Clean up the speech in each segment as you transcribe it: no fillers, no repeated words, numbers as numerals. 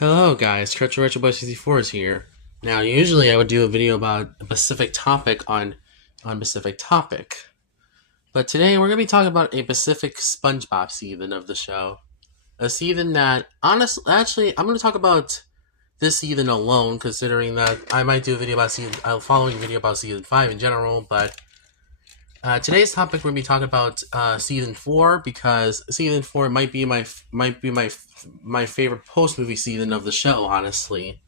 Hello guys, Retro Boy 64 is here. Now usually I would do a video about a specific topic on specific topic. But today we're gonna be talking about a specific SpongeBob season of the show. A season that actually I'm gonna talk about this season alone, considering that I might do a video about following video about season 5 in general, but today's topic we're gonna be talking about season 4 because season 4 might be my favorite post movie season of the show, honestly.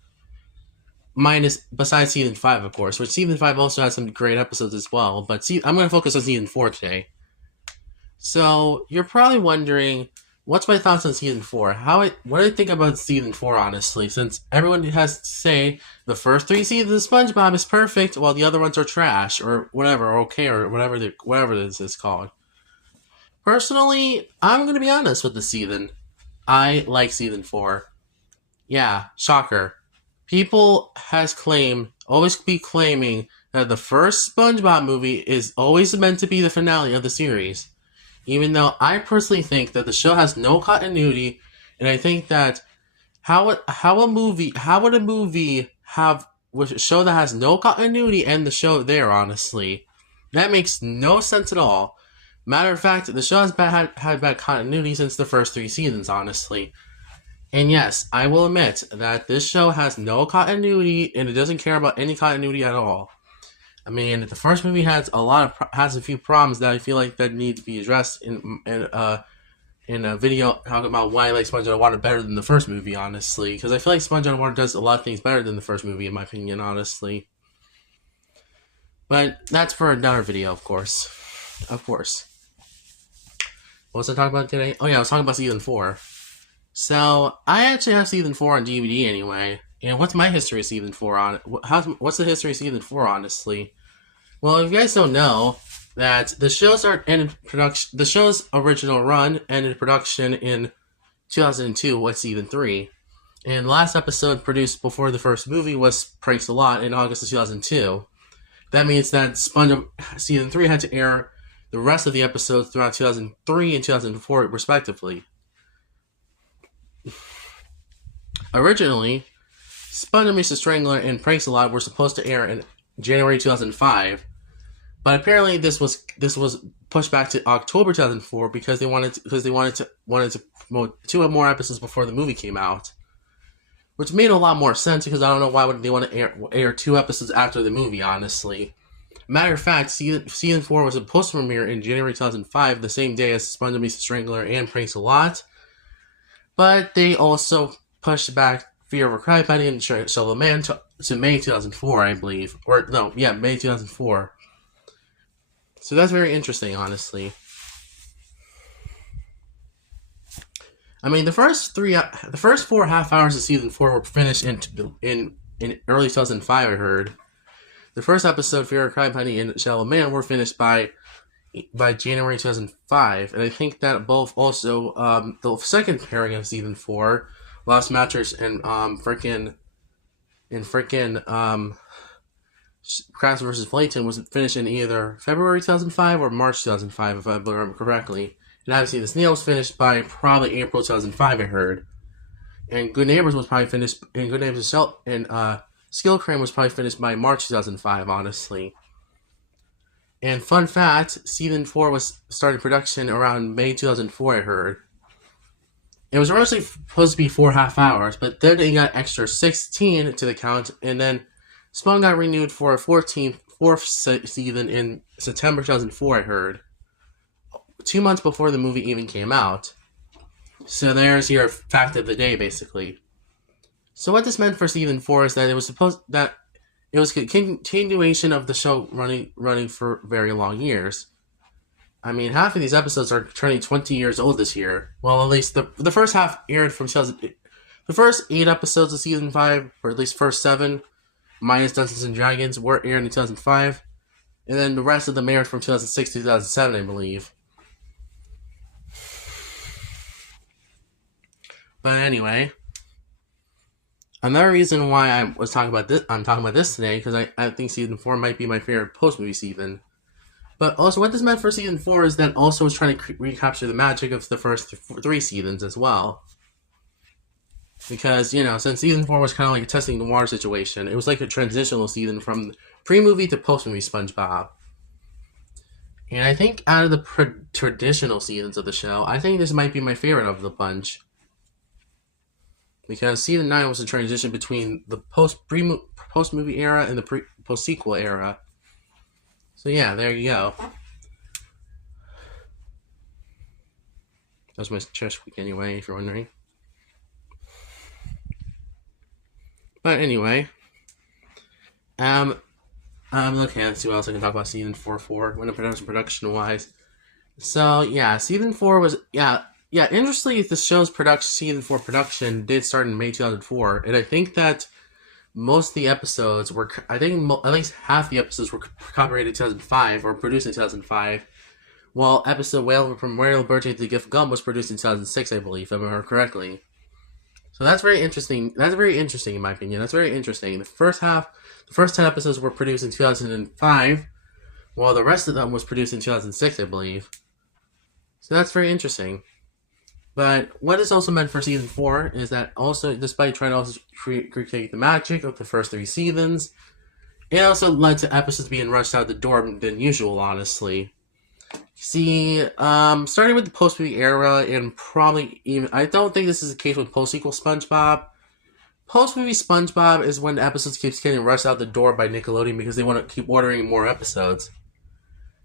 Besides season 5, of course, which season 5 also has some great episodes as well. But I'm going to focus on season 4 today. So you're probably wondering, what's my thoughts on season 4? What do I think about season 4, honestly? Since everyone has to say the first 3 seasons of SpongeBob is perfect, while the other ones are trash or whatever, or okay, or whatever this is called. Personally, I'm going to be honest with the season. I like season 4. Yeah, shocker. People always be claiming that the first SpongeBob movie is always meant to be the finale of the series. Even though I personally think that the show has no continuity, and I think that how would a movie have with a show that has no continuity end the show there, honestly? That makes no sense at all. Matter of fact, the show has had bad continuity since the first 3 seasons, honestly. And yes, I will admit that this show has no continuity, and it doesn't care about any continuity at all. I mean, the first movie has a few problems that I feel like that need to be addressed in a video talking about why I like Sponge Underwater better than the first movie, honestly. Because I feel like Sponge Underwater does a lot of things better than the first movie, in my opinion, honestly. But that's for another video, of course. Of course. What was I talking about today? Oh yeah, I was talking about season 4. So, I actually have season 4 on DVD anyway. And what's my history of season 4 on? What's the history of season 4, honestly? Well, if you guys don't know, that the show's original run ended production in 2002 with season 3. And the last episode produced before the first movie was Pranks a Lot in August of 2002. That means that SpongeBob season 3 had to air the rest of the episodes throughout 2003 and 2004, respectively. Originally, SpongeBob Mr. Strangler and Pranks a Lot were supposed to air in January 2005, but apparently this was pushed back to October 2004 because they wanted to promote 2 more episodes before the movie came out, which made a lot more sense because I don't know why would they want to air 2 episodes after the movie, honestly. Matter of fact, season 4 was supposed to premiere in January 2005, the same day as SpongeBob Mr. Strangler and Pranks a Lot, but they also pushed back Fear of a Crime Patty and Shovel Man to May 2004, I believe. May 2004. So that's very interesting, honestly. I mean, the first 4 half hours of season 4 were finished in early 2005, I heard. The first episode, Fear of a Crime Patty and Shovel Man, were finished by January 2005, and I think that both also the second pairing of season 4, Lost Mattress and Krabs vs. Flayton, was finished in either February 2005 or March 2005, if I remember correctly. And obviously, The Snail was finished by probably April 2005, I heard. And Good Neighbors was probably finished, and Good Neighbors and Skill Crane was probably finished by March 2005, honestly. And fun fact, season 4 started production around May 2004, I heard. It was originally supposed to be 4 half hours, but then they got extra 16 to the count, and then Spong got renewed for a fourth season in September 2004, I heard. 2 months before the movie even came out. So there's your fact of the day, basically. So what this meant for season 4 is that it was a continuation of the show running for very long years. I mean, half of these episodes are turning 20 years old this year. Well, at least the first half aired from 2000. The first 8 episodes of season 5, or at least first 7, minus Dungeons and Dragons, were aired in 2005, and then the rest of them aired from 2006 to 2007, I believe. But anyway, another reason why I'm talking about this today, because I think season 4 might be my favorite post-movie season. But also, what this meant for season 4 is that also was trying to recapture the magic of the first 3 seasons as well. Because, since season 4 was kind of like a testing the water situation, it was like a transitional season from pre-movie to post-movie Spongebob. And I think out of the traditional seasons of the show, I think this might be my favorite of the bunch. Because season 9 was a transition between the post-movie era and the post-sequel era. So yeah, there you go. That was my chair squeak anyway, if you're wondering. But anyway, okay, let's see what else I can talk about season 4 for when it production wise. So yeah, season 4 was interestingly, the show's season 4 production did start in May 2004, and I think that most of the episodes were, at least half the episodes were copyrighted in 2005 or produced in 2005, while episode from Whale Birthday to the Gift of Gum was produced in 2006, I believe, if I remember correctly. So that's very interesting. That's very interesting, in my opinion. That's very interesting. The first 10 episodes were produced in 2005, while the rest of them was produced in 2006, I believe. So that's very interesting. But what is also meant for season 4 is that also, despite trying to also recreate the magic of the first 3 seasons, it also led to episodes being rushed out the door than usual, honestly. See, starting with the post-movie era, and probably even, I don't think this is the case with post-sequel Spongebob. Post-movie Spongebob is when the episodes keeps getting rushed out the door by Nickelodeon because they want to keep ordering more episodes.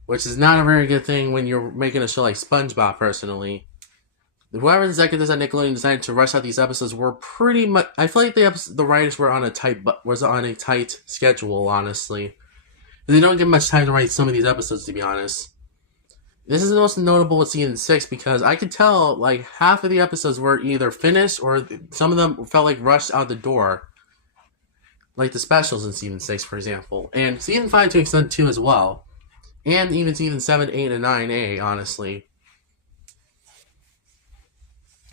Which is not a very good thing when you're making a show like Spongebob, personally. Whoever the executives at Nickelodeon decided to rush out these episodes were pretty much, I feel like the writers were on a tight schedule, honestly. They don't get much time to write some of these episodes, to be honest. This is most notable with season 6 because I could tell like half of the episodes were either finished or some of them felt like rushed out the door. Like the specials in season 6, for example. And season 5 to extent 2 as well. And even season 7, 8, and 9A, honestly.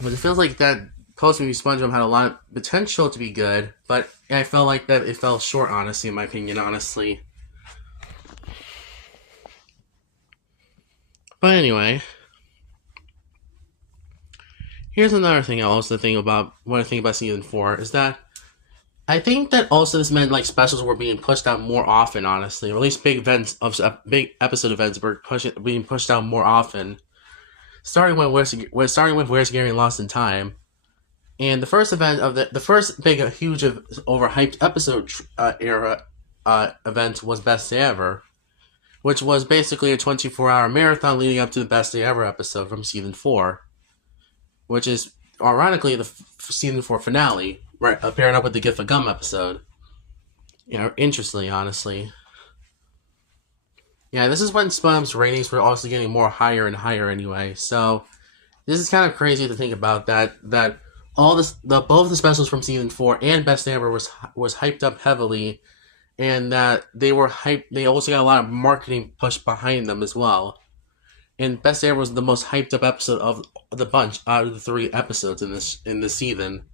But it feels like that post-movie SpongeBob had a lot of potential to be good, but I felt like that it fell short, honestly, in my opinion, honestly. But anyway, here's another thing I also think about when I think about season 4 is that I think that also this meant like specials were being pushed out more often, honestly, or at least big episode events were being pushed out more often. Starting with Where's Gary Lost in Time, and the first event of the first big huge overhyped episode era event was Best Day Ever, which was basically a 24-hour marathon leading up to the Best Day Ever episode from season 4, which is ironically the season 4 finale, right? Pairing up with the Gift of Gum episode. Interestingly, honestly. Yeah, this is when SpongeBob's ratings were also getting more higher and higher anyway. So this is kind of crazy to think about that all this both the specials from season 4 and Best Day Ever was hyped up heavily, and that they were hyped. They also got a lot of marketing pushed behind them as well. And Best Day Ever was the most hyped up episode of the bunch out of the 3 episodes in this season.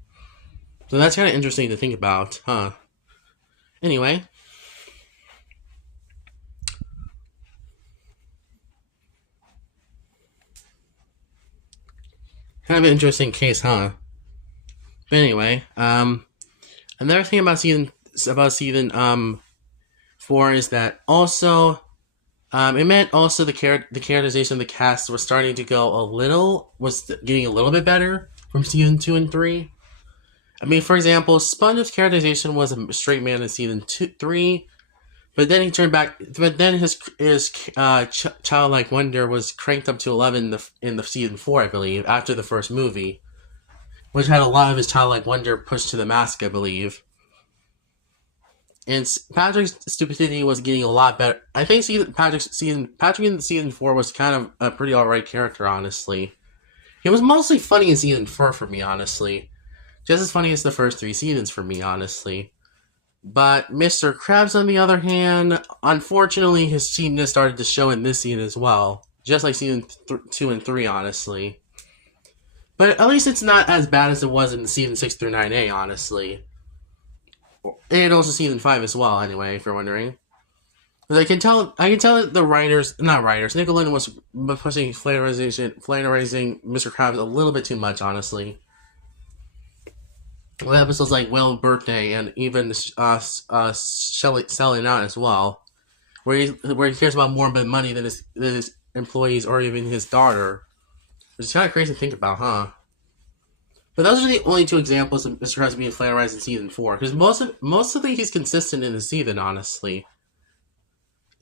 So that's kind of interesting to think about, huh? Anyway. Kind of an interesting case, huh? But anyway, another thing about season 4 is that also, it meant also the characterization of the cast was starting to was getting a little bit better from season 2 and 3. I mean, for example, SpongeBob's characterization was a straight man in season 3, but then he turned back. But then his childlike wonder was cranked up to 11 in the season 4, I believe, after the first movie, which had a lot of his childlike wonder pushed to the mask, I believe. And Patrick's stupidity was getting a lot better. I think Patrick in season 4 was kind of a pretty alright character, honestly. He was mostly funny in season 4 for me, honestly. Just as funny as the first 3 seasons for me, honestly. But Mr. Krabs, on the other hand, unfortunately, his cheapness started to show in this season as well. Just like season 2 and 3, honestly. But at least it's not as bad as it was in season 6 through 9A, honestly. And also season 5 as well, anyway, if you're wondering. I can tell that the Nickelodeon was pushing flannerizing Mr. Krabs a little bit too much, honestly. With episodes like Will Birthday and even Selling Out as well, where he cares about more about money than his employees or even his daughter. Which is kind of crazy to think about, huh? But those are the only two examples of Mr. Krabs being flarized in season 4. Because most of the he's consistent in the season, honestly.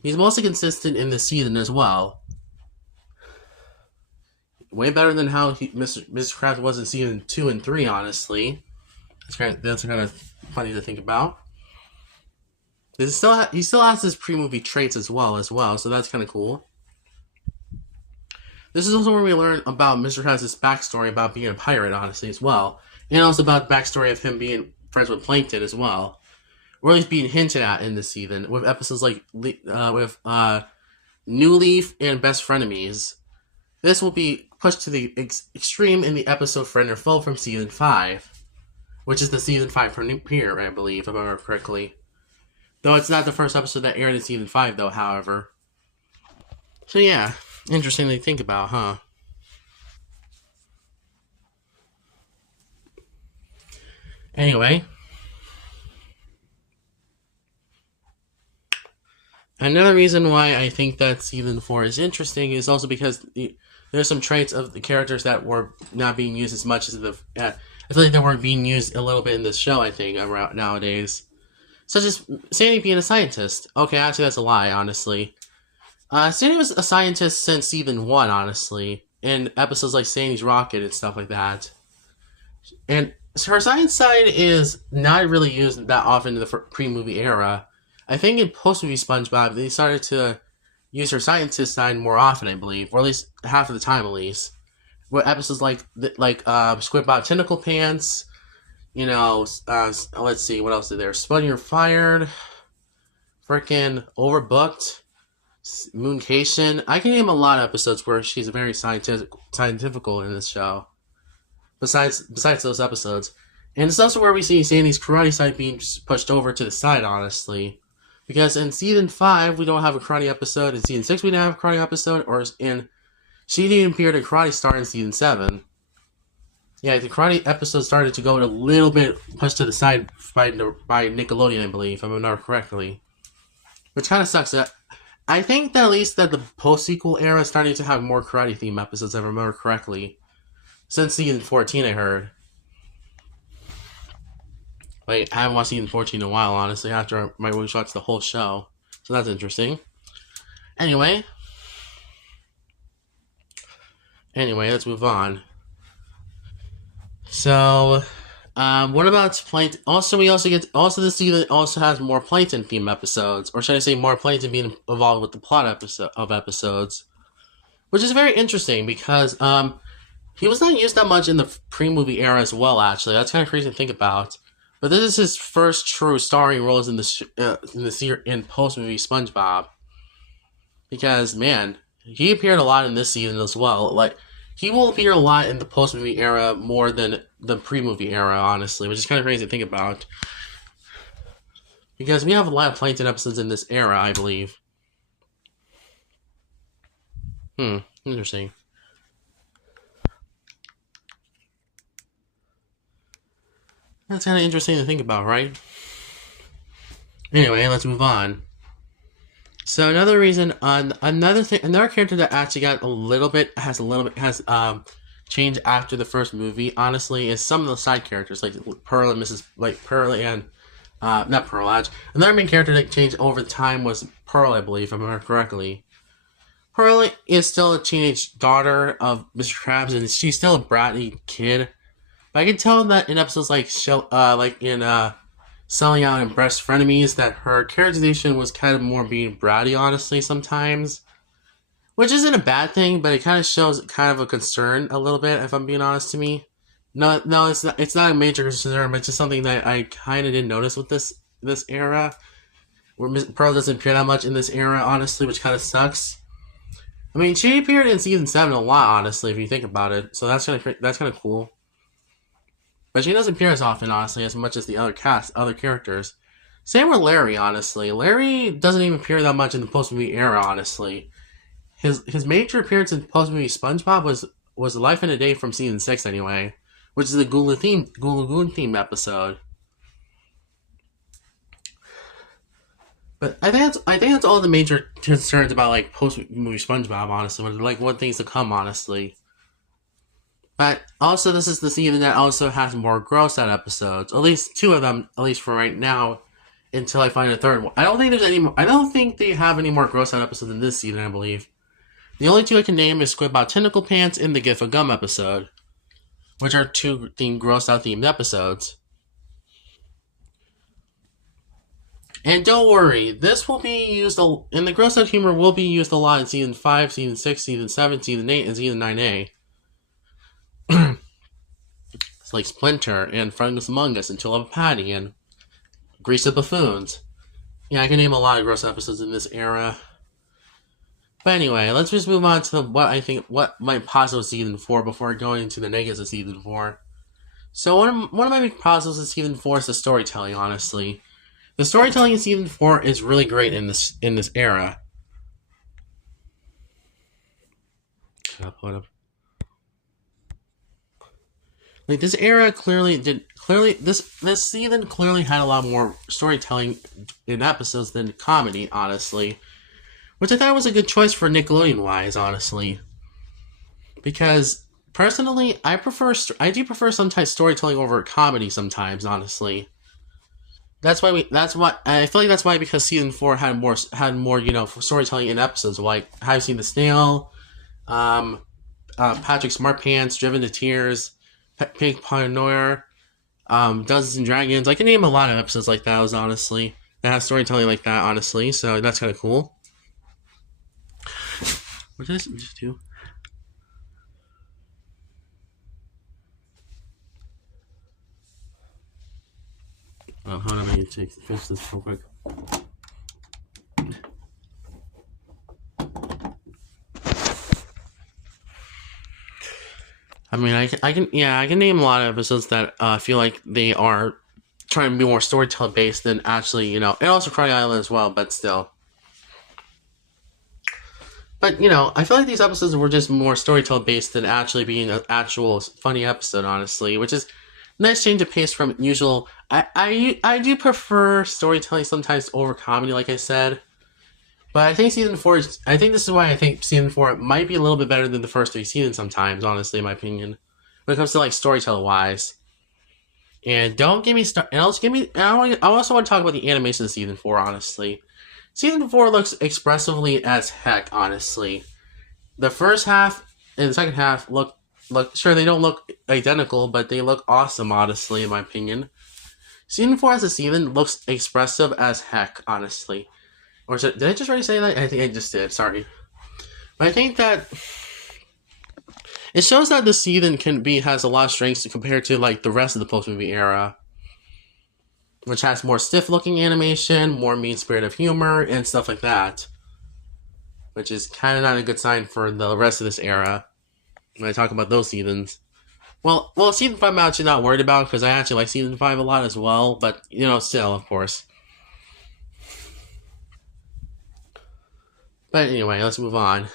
He's mostly consistent in the season as well. Way better than how Mr. Krabs was in season 2 and 3, honestly. That's kind of funny to think about. He still has his pre-movie traits as well, so that's kind of cool. This is also where we learn about Mr. Krabs' backstory about being a pirate, honestly, as well. And also about the backstory of him being friends with Plankton as well. Or at least being hinted at in this season, with episodes like New Leaf and Best Frenemies. This will be pushed to the extreme in the episode Friend or Foe from season 5, which is the season 5 premiere, I believe, if I remember correctly. Though it's not the first episode that aired in season 5, though, however. So yeah, interesting to think about, huh? Anyway. Another reason why I think that season 4 is interesting is also because there's some traits of the characters that were not being used as much as I feel like they were being used a little bit in this show, I think, around nowadays. Such as Sandy being a scientist. Okay, actually that's a lie, honestly. Sandy was a scientist since season 1, honestly. In episodes like Sandy's Rocket and stuff like that. And her science side is not really used that often in the pre-movie era. I think in post-movie SpongeBob, they started to use her scientist side more often, I believe. Or at least half of the time, at least. With episodes like Squidbob Tentacle Pants, let's see, what else is there? Spun You're Fired, freaking Overbooked, Mooncation. I can name a lot of episodes where she's very scientifical in this show. Besides those episodes. And it's also where we see Sandy's karate side being pushed over to the side, honestly. Because in season 5, we don't have a karate episode. In season 6, we don't have a karate episode. She didn't appear in Karate Star in season 7. Yeah, the karate episode started to go a little bit pushed to the side by Nickelodeon, I believe, if I remember correctly. Which kind of sucks. I think that at least that the post-sequel era is starting to have more karate-themed episodes, if I remember correctly. Since season 14, I heard. I haven't watched season 14 in a while, honestly, after my watched the whole show. So that's interesting. Anyway, let's move on. So, what about Plankton? Also, this season also has more Plankton themed episodes, or should I say more Plankton being involved with the plot episodes, which is very interesting because he was not used that much in the pre-movie era as well. Actually, that's kind of crazy to think about. But this is his first true starring roles in in post-movie SpongeBob. Because man, he appeared a lot in this season as well. Like he will appear a lot in the post-movie era more than the pre-movie era, honestly, which is kind of crazy to think about. Because we have a lot of Plankton episodes in this era, I believe. Interesting. That's kind of interesting to think about, right? Anyway, let's move on. So another reason, another character that actually got has changed after the first movie, honestly, is some of the side characters like Pearl and not Pearl. Another main character that changed over time was Pearl, I believe, if I remember correctly. Pearl is still a teenage daughter of Mr. Krabs, and she's still a bratty kid. But I can tell that in episodes like Selling Out and Best Frenemies, that her characterization was kind of more being bratty, honestly, sometimes. Which isn't a bad thing, but it kind of shows kind of a concern a little bit, if I'm being honest to me. No, it's not a major concern, but it's just something that I kind of didn't notice with this era. Where Pearl doesn't appear that much in this era, honestly, which kind of sucks. I mean, she appeared in season 7 a lot, honestly, if you think about it. So that's kind of cool. But she doesn't appear as often, honestly, as much as the other characters. Same with Larry, honestly. Larry doesn't even appear that much in the post-movie era, honestly. His major appearance in post-movie SpongeBob was Life in a Day from season 6, anyway. which is the Goo Lagoon theme episode. But I think that's all the major concerns about like post movie SpongeBob. Honestly, like what things to come. Honestly, but also this is the season that also has more gross out episodes. At least two of them. At least for right now, until I find a third one. I don't think there's any more. I don't think they have any more gross out episodes in this season. I believe the only two I can name is Squidbot Tentacle Pants and the Gift of Gum episode, which are two gross out themed episodes. And don't worry, this will be used, and the gross out humor will be used a lot in Season 5, Season 6, Season 7, Season 8, and Season 9A. It's like Splinter, and Fungus Among Us, and To Love Patty, and Grease the Buffoons. Yeah, I can name a lot of gross episodes in this era. But anyway, let's just move on to what might positive Season 4 before going into the negatives of Season 4. So one of my big positives of Season 4 is the storytelling, honestly. The storytelling in Season 4 is really great in this era. Like this era this season clearly had a lot more storytelling in episodes than comedy, honestly. Which I thought was a good choice for Nickelodeon wise, honestly. Because personally, I do prefer sometimes storytelling over comedy sometimes, honestly. I feel like that's why because Season 4 had more storytelling in episodes, like Have You Seen the Snail, Patrick Smartpants, Driven to Tears, Pink Paranoia, Dungeons and Dragons. I can name a lot of episodes like that, honestly. That has storytelling like that, honestly, so that's kind of cool. What did I just do? Oh, hold on, I need to fix this real quick. I mean, I can name a lot of episodes that feel like they are trying to be more storytelling based than actually, and also Cry Island as well, but still. But, I feel like these episodes were just more storytelling based than actually being an actual funny episode, honestly, which is a nice change of pace from usual. I do prefer storytelling sometimes over comedy, like I said. But I think this is why I think Season 4 might be a little bit better than the first three seasons sometimes, honestly, in my opinion. When it comes to, like, storytelling-wise. And don't give me... I also want to talk about the animation of Season 4, honestly. Season 4 looks expressively as heck, honestly. The first half and the second half look sure, they don't look identical, but they look awesome, honestly, in my opinion. Season 4 as a season looks expressive as heck, honestly. Or did I just already say that? I think I just did, sorry. But I think that it shows that the season has a lot of strengths compared to like the rest of the post-movie era. Which has more stiff-looking animation, more mean-spirited humor, and stuff like that. Which is kind of not a good sign for the rest of this era. When I talk about those seasons. Well, Season 5 I'm actually not worried about, because I actually like Season 5 a lot as well, but, still, of course. But anyway, let's move on.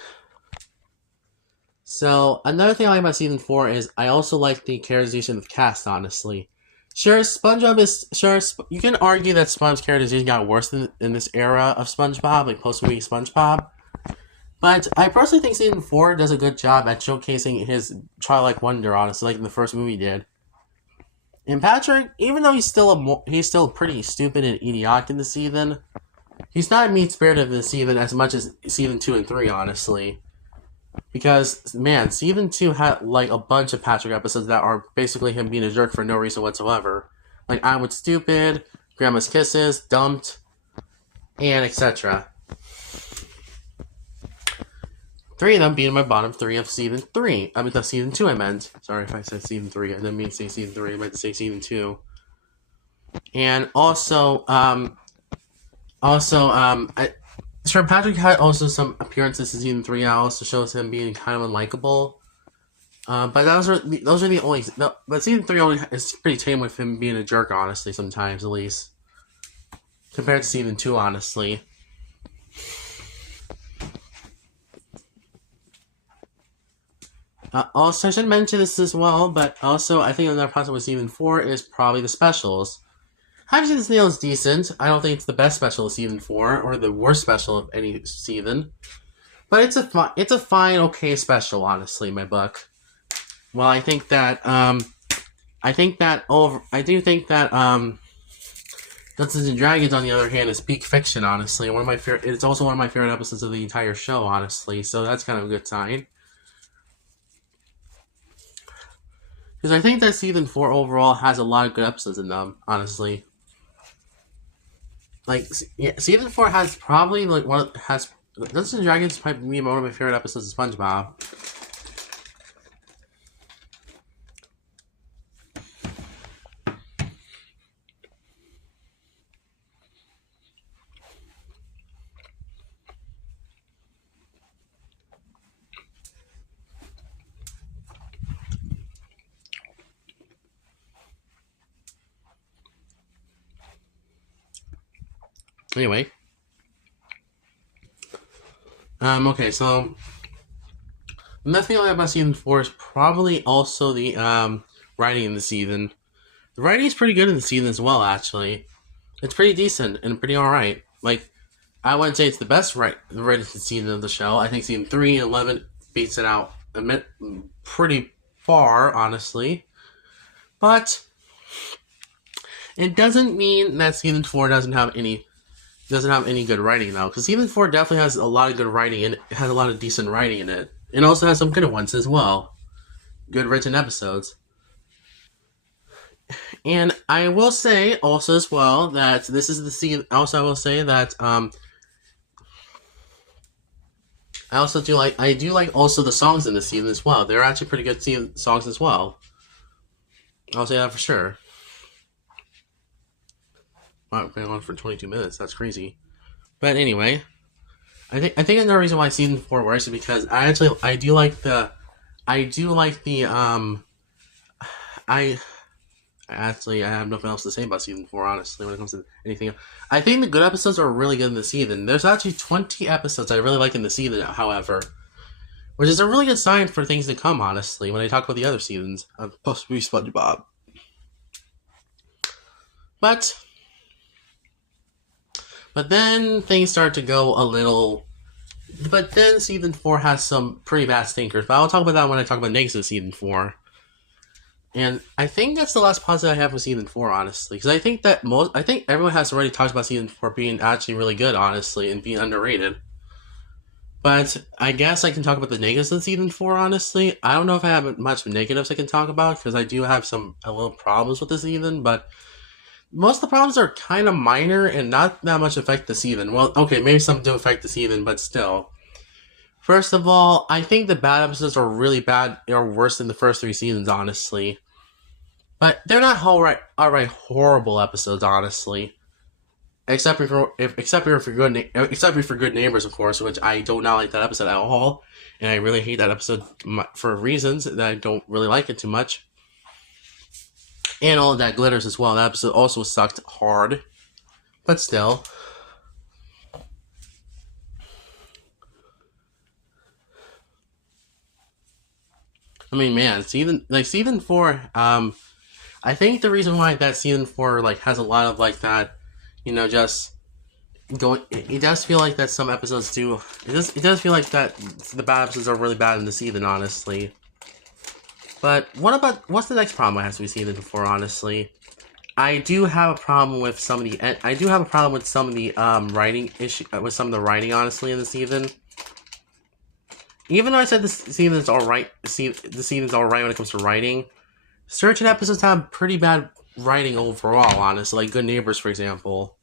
So, another thing I like about Season 4 is I also like the characterization of the cast, honestly. Sure, you can argue that SpongeBob's characterization got worse in this era of SpongeBob, like post-movie SpongeBob. But I personally think Season 4 does a good job at showcasing his childlike wonder, honestly, like the first movie did. And Patrick, even though he's still pretty stupid and idiotic in the season, he's not mean-spirited in the season as much as Season 2 and 3, honestly. Because, man, Season 2 had, like, a bunch of Patrick episodes that are basically him being a jerk for no reason whatsoever. Like, I'm with Stupid, Grandma's Kisses, Dumped, and etc. 3 of them being my bottom 3 of Season 3. I mean, the Season 2 I meant. Sorry if I said Season 3. I didn't mean to say Season 3. I meant to say Season 2. And also, Sir Patrick had also some appearances in Season 3 that also shows him being kind of unlikable. But those are the only... But Season 3 only is pretty tame with him being a jerk, honestly, sometimes, at least. Compared to Season 2, honestly. Also, I should mention this as well, but also I think another problem with season 4 is probably the specials. Having the Snail is decent. I don't think it's the best special of season 4 or the worst special of any season, but it's a fine, okay special, honestly, in my book. Well, I do think that Dungeons and Dragons, on the other hand, is peak fiction. Honestly, it's also one of my favorite episodes of the entire show. Honestly, so that's kind of a good sign. Because I think that season 4 overall has a lot of good episodes in them. Honestly, yeah, season 4 has probably Dungeons and Dragons might be one of my favorite episodes of SpongeBob. Anyway, okay, so another thing I like about season 4 is probably also the writing in the season. The writing is pretty good in the season as well. Actually, it's pretty decent and pretty alright. Like, I wouldn't say it's the best writing season of the show. I think season 3 and 11 beats it out pretty far, honestly. But it doesn't mean that season 4 doesn't have any good writing though, because season 4 definitely has a lot of good writing and it has a lot of decent writing in it. It also has some good ones as well, good written episodes. And I will say also as well that this is the season. Also, I will say that I do like also the songs in the season as well. They're actually pretty good songs as well. I'll say that for sure. Wow, we've been on for 22 minutes. That's crazy. But anyway, I think another reason why season 4 works is because I do like the I actually I have nothing else to say about season 4, honestly, when it comes to anything else. I think the good episodes are really good in the season. There's actually 20 episodes I really like in the season, however, which is a really good sign for things to come, honestly, when I talk about the other seasons of Spongebob. But then things start to go a little. But then season 4 has some pretty bad stinkers. But I'll talk about that when I talk about negatives of season 4. And I think that's the last positive I have with season 4, honestly. Because I think everyone has already talked about season 4 being actually really good, honestly, and being underrated. But I guess I can talk about the negatives of season 4, honestly. I don't know if I have much negatives I can talk about, because I do have a little problems with the season, but most of the problems are kind of minor and not that much affect the season. Well, okay, maybe some do affect the season, but still. First of all, I think the bad episodes are really bad or worse than the first 3 seasons, honestly. But they're not outright horrible episodes, honestly. Except for good neighbors, of course, which I do not like that episode at all, and I really hate that episode for reasons that I don't really like it too much. And all of that glitters as well. That episode also sucked hard, but still. I mean, man, season 4. I think the reason why that season 4 has a lot of that, just going. It does feel like that some episodes do. It does feel like that the bad episodes are really bad in the season, honestly. But what's the next problem I have with season 4? Honestly, I do have a problem with some of the writing issue with some of the writing, honestly, in the season. Even though I said the season's alright, the season's alright when it comes to writing, certain episodes have pretty bad writing overall, honestly, like Good Neighbors, for example.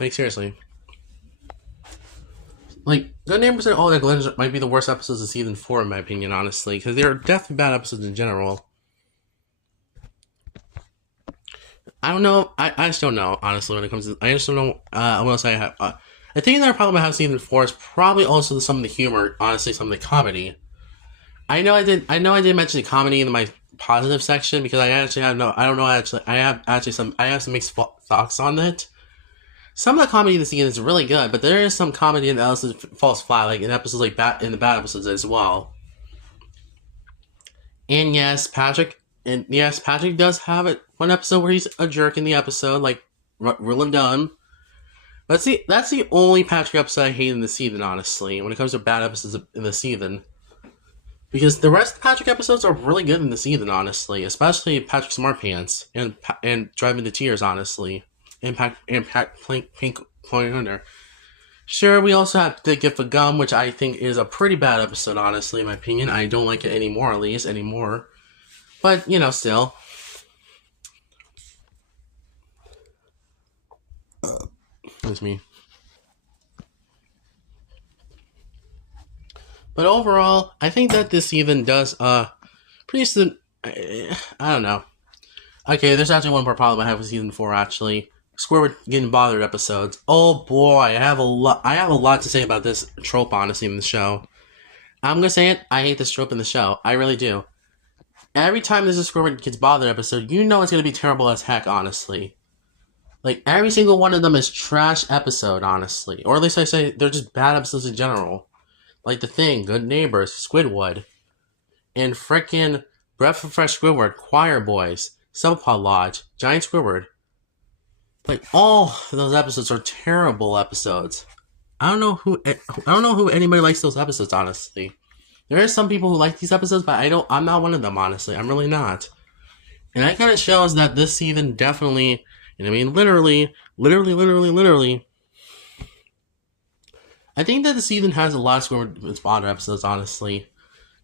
Like, seriously. Like, Good Neighbors and All That Glitters might be the worst episodes of season 4, in my opinion, honestly, because they're definitely bad episodes in general. I don't know. I just don't know, honestly, when it comes to. I just don't know what else I have. I think another problem I have with season 4 is probably also some of the humor. Honestly, some of the comedy. I did mention the comedy in my positive section because I actually have no. I don't know. Actually, I have actually some. I have some mixed thoughts on it. Some of the comedy in the season is really good, but there is some comedy in else that falls flat, like in episodes like in the bad episodes as well. And yes, Patrick does have it one episode where he's a jerk in the episode, like Rule and Dunn. But see, that's the only Patrick episode I hate in the season, honestly, when it comes to bad episodes in the season. Because the rest of the Patrick episodes are really good in the season, honestly, especially Patrick Smartpants and Driving to Tears, honestly, and Pink Pointer. Sure, we also have The Gift of Gum, which I think is a pretty bad episode, honestly, in my opinion. I don't like it anymore, at least, anymore. But, still. Excuse me. But overall, I think that this season does, pretty soon. I don't know. Okay, there's actually one more problem I have with season 4, actually. Squidward getting bothered episodes. Oh boy, I have a lot to say about this trope, honestly, in the show. I'm gonna say it, I hate this trope in the show. I really do. Every time there's a Squidward gets bothered episode, you know it's gonna be terrible as heck, honestly. Like, every single one of them is trash episode, honestly. Or at least I say they're just bad episodes in general. Like The Thing, Good Neighbors, Squidward, and frickin' Breath of Fresh Squidward, Choir Boys, Subpod Lodge, Giant Squidward. Like, all those episodes are terrible episodes. I don't know who anybody likes those episodes, honestly. There are some people who like these episodes, but I'm not one of them, honestly. I'm really not. And that kind of shows that this season definitely, and I mean literally, I think that the season has a lot of Squidward Spawner episodes, honestly.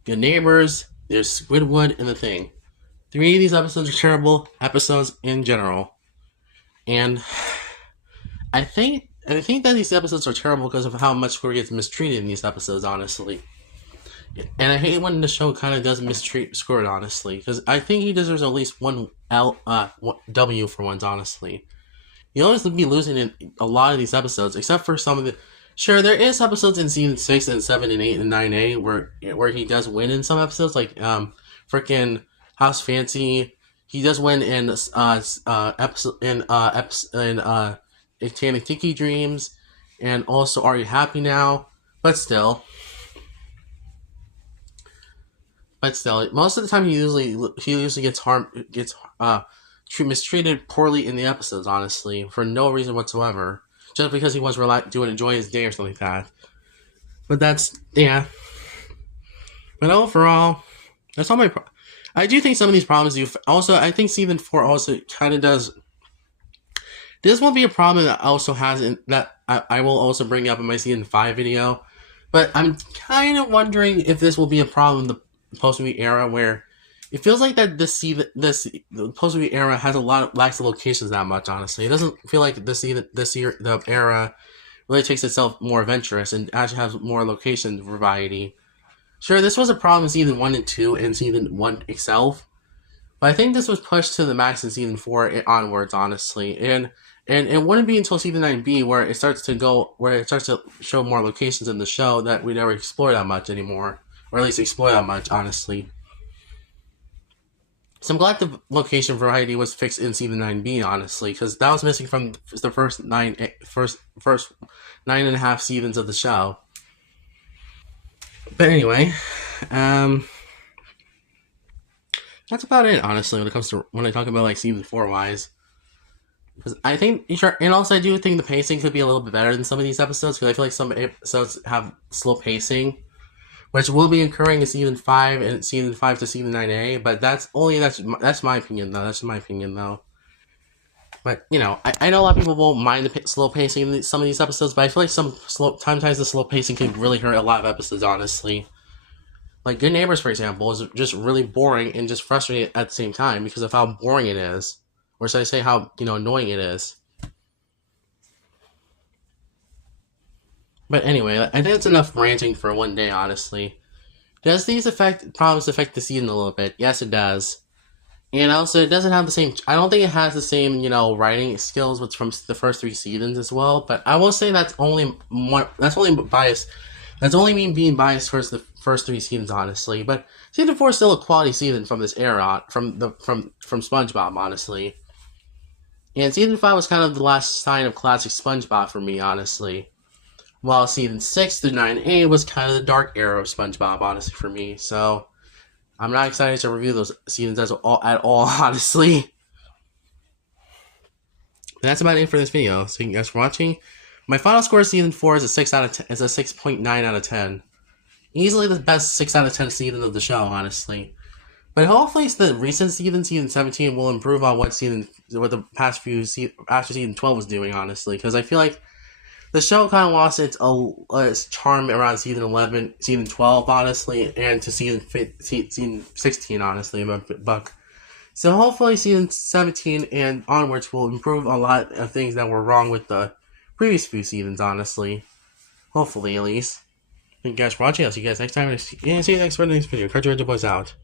Good Neighbors, there's Squidward, and The Thing. 3 of these episodes are terrible episodes in general. And I think that these episodes are terrible because of how much Squidward gets mistreated in these episodes, honestly. And I hate when the show kind of does mistreat Squidward, honestly, because I think he deserves at least one W for once, honestly. He always be losing in a lot of these episodes, except for some of the. Sure, there is episodes in season 6 and 7 and 8 and 9A where he does win in some episodes, like freaking House Fancy. He does win in episode in Titanic Tiki Dreams, and also Are You Happy Now? But still, most of the time he usually gets mistreated poorly in the episodes, honestly, for no reason whatsoever, just because he wants to enjoy his day or something like that. But that's yeah. But overall, that's all my. I do think some of these problems do. Also, I think season 4 also kind of does. This won't be a problem that also has that I will also bring up in my season 5 video. But I'm kind of wondering if this will be a problem in the post-movie era, where it feels like that the post-movie era has lacks the locations that much. Honestly, it doesn't feel like the era really takes itself more adventurous and actually has more location variety. Sure, this was a problem in season 1 and 2 and season 1 itself, but I think this was pushed to the max in season 4 onwards, honestly, and it wouldn't be until season 9B where it starts to show more locations in the show that we never explore that much anymore, or at least explore that much, honestly. So I'm glad the location variety was fixed in season 9B, honestly, because that was missing from the first 9.5 seasons of the show. But anyway, that's about it, honestly, when I talk about like season 4 wise. Because I think, and also I do think the pacing could be a little bit better than some of these episodes, because I feel like some episodes have slow pacing, which will be occurring in season 5 and season 5 to season 9A. But that's my opinion though. That's my opinion though. But I know a lot of people won't mind the slow pacing in some of these episodes, but I feel like sometimes the slow pacing can really hurt a lot of episodes, honestly. Like Good Neighbors, for example, is just really boring and just frustrating at the same time because of how boring it is. Or should I say how, annoying it is. But anyway, I think that's enough ranting for one day, honestly. Does these problems affect the season a little bit? Yes, it does. And also, it doesn't have the same. I don't think it has the same, writing skills with from the first three seasons as well. But I will say that's only more. That's only biased. That's only me being biased towards the first three seasons, honestly. But season four is still a quality season from this era, from SpongeBob, honestly. And season five was kind of the last sign of classic SpongeBob for me, honestly. While season 6 through 9A was kind of the dark era of SpongeBob, honestly, for me. So I'm not excited to review those seasons at all, honestly. That's about it for this video. So thank you guys for watching. My final score of season 4 is a 6 out of 10, is a 6.9 out of 10. Easily the best 6 out of 10 season of the show, honestly. But hopefully the recent season 17, will improve on what the past few after season 12 was doing, honestly. Because I feel like the show kind of lost its charm around season 11, season 12, honestly, and to season 16, honestly, Buck. So hopefully season 17 and onwards will improve a lot of things that were wrong with the previous few seasons, honestly. Hopefully, at least. Thank you guys for watching. I'll see you guys next time. And see you next for the next video. Cartoon Boys out.